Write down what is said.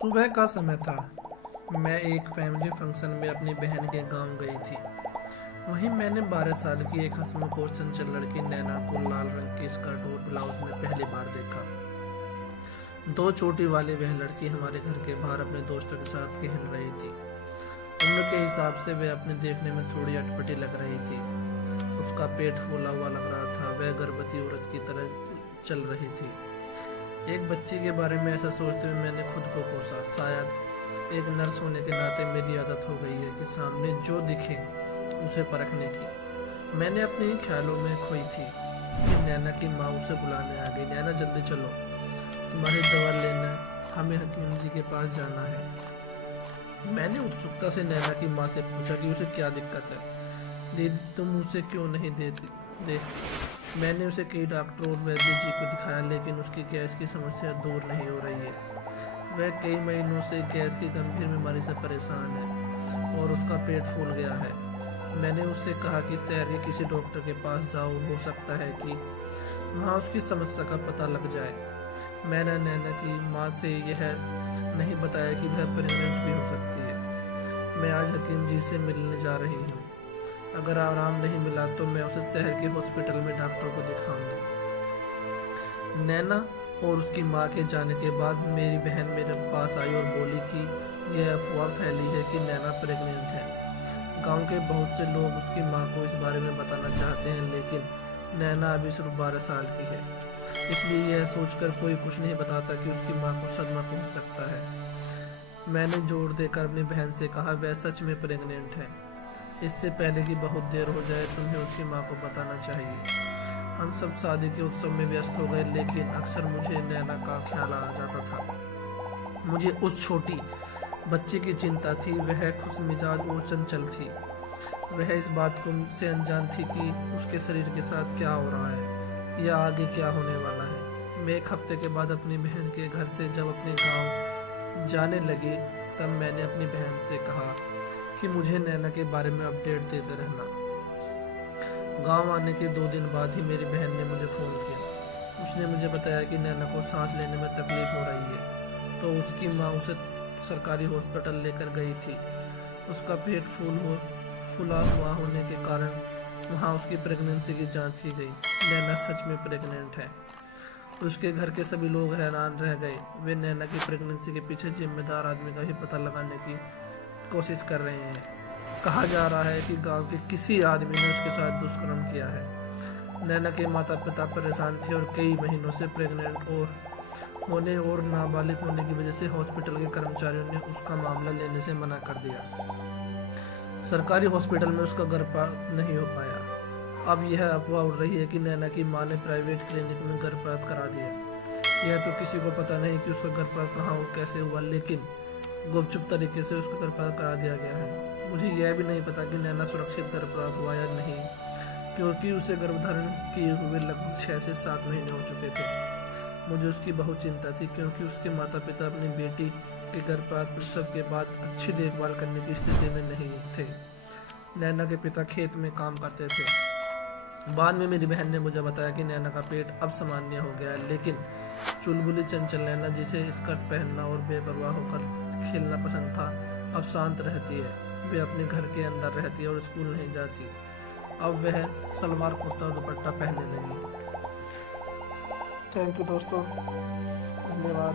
सुबह का समय था। मैं एक फैमिली फंक्शन में अपनी बहन के गांव गई थी। वहीं मैंने 12 साल की एक हंसमुख और चंचल लड़की नैना को लाल रंग की स्कर्ट और ब्लाउज में पहली बार देखा। दो चोटी वाली वह लड़की हमारे घर के बाहर अपने दोस्तों के साथ खेल रही थी। उम्र के हिसाब से वह अपने देखने में थोड़ी अटपटी लग रही थी। उसका पेट फूला हुआ लग रहा था। वह गर्भवती औरत की तरह चल रही थी। एक बच्ची के बारे में ऐसा सोचते हुए मैंने खुद को कोसा। शायद एक नर्स होने के नाते मेरी आदत हो गई है कि सामने जो दिखे उसे परखने की। मैंने अपने ही ख्यालों में खोई थी कि नैना की माँ उसे बुलाने आ गई। नैना, जल्दी चलो, तुम्हारी दवा लेना, हमें हकीम जी के पास जाना है। मैंने उत्सुकता से नैना की माँ से पूछा कि उसे क्या दिक्कत है। दीदी, तुम उसे क्यों नहीं देखती? मैंने उसे कई डॉक्टर और वैद्य जी को दिखाया, लेकिन उसकी गैस की समस्या दूर नहीं हो रही है। वह कई महीनों से गैस की गंभीर बीमारी से परेशान है और उसका पेट फूल गया है। मैंने उससे कहा कि शहर के किसी डॉक्टर के पास जाओ, हो सकता है कि वहाँ उसकी समस्या का पता लग जाए। मैंने नैना की माँ से यह नहीं बताया कि वह प्रेग्नेंट भी हो सकती है। मैं आज हकीम जी से मिलने जा रही हूँ। अगर आराम नहीं मिला तो मैं उसे शहर के हॉस्पिटल में डॉक्टर को दिखाऊंगी। नैना और उसकी माँ के जाने के बाद मेरी बहन मेरे पास आई और बोली कि यह अफवाह फैली है कि नैना प्रेग्नेंट है। गांव के बहुत से लोग उसकी माँ को इस बारे में बताना चाहते हैं, लेकिन नैना अभी सिर्फ 12 साल की है, इसलिए यह सोचकर कोई कुछ नहीं बताता कि उसकी माँ को सदमा पहुँच सकता है। मैंने जोर देकर अपनी बहन से कहा, वह सच में प्रेग्नेंट है। इससे पहले कि बहुत देर हो जाए, तुम्हें उसकी माँ को बताना चाहिए। हम सब शादी के उत्सव में व्यस्त हो गए, लेकिन अक्सर मुझे नैना का ख्याल आ जाता था। मुझे उस छोटी बच्चे की चिंता थी। वह खुश मिजाज और चंचल थी। वह इस बात को से अनजान थी कि उसके शरीर के साथ क्या हो रहा है या आगे क्या होने वाला है। मैं एक हफ्ते के बाद अपनी बहन के घर से जब अपने गांव जाने लगी, तब मैंने अपनी बहन से कहा कि मुझे नैना के बारे में अपडेट देते रहना। गांव आने के 2 दिन बाद ही मेरी बहन ने मुझे फ़ोन किया। उसने मुझे बताया कि नैना को सांस लेने में तकलीफ हो रही है, तो उसकी माँ उसे सरकारी हॉस्पिटल लेकर गई थी। उसका पेट फूला हुआ होने के कारण वहाँ उसकी प्रेगनेंसी की जांच की गई। नैना सच में प्रेग्नेंट है। उसके घर के सभी लोग हैरान रह गए। वे नैना की प्रेगनेंसी के पीछे जिम्मेदार आदमी का ही पता लगाने की कोशिश कर रहे हैं। कहा जा रहा है कि गांव के किसी आदमी ने उसके साथ दुष्कर्म किया है। नैना के माता पिता परेशान थे और कई महीनों से प्रेग्नेंट होने और नाबालिग होने की वजह से हॉस्पिटल के कर्मचारियों ने उसका मामला लेने से मना कर दिया। सरकारी हॉस्पिटल में उसका गर्भपात नहीं हो पाया। अब यह अफवाह उड़ रही है कि नैना की मां ने प्राइवेट क्लिनिक में गर्भपात करा दिया। यह तो किसी को पता नहीं कि उसका गर्भपात कहाँ और कैसे हुआ, लेकिन गुपचुप तरीके से उसका गर्भपात करा दिया गया है। मुझे यह भी नहीं पता कि नैना सुरक्षित गर्भपात हुआ या नहीं, क्योंकि उसे गर्भधारण किए हुए लगभग 6 से 7 महीने हो चुके थे। मुझे उसकी बहुत चिंता थी, क्योंकि उसके माता पिता अपनी बेटी के गर्भपात प्रसव के बाद अच्छी देखभाल करने की स्थिति में नहीं थे। नैना के पिता खेत में काम करते थे। बाद में मेरी बहन ने मुझे बताया कि नैना का पेट अब सामान्य हो गया है, लेकिन चुलबुली चंचल नैना, जिसे स्कर्ट पहनना और बेपरवाह होकर खेलना पसंद था, अब शांत रहती है। वे अपने घर के अंदर रहती है और स्कूल नहीं जाती। अब वह सलवार कुर्ता और दुपट्टा पहनने लगी। थैंक यू दोस्तों, धन्यवाद।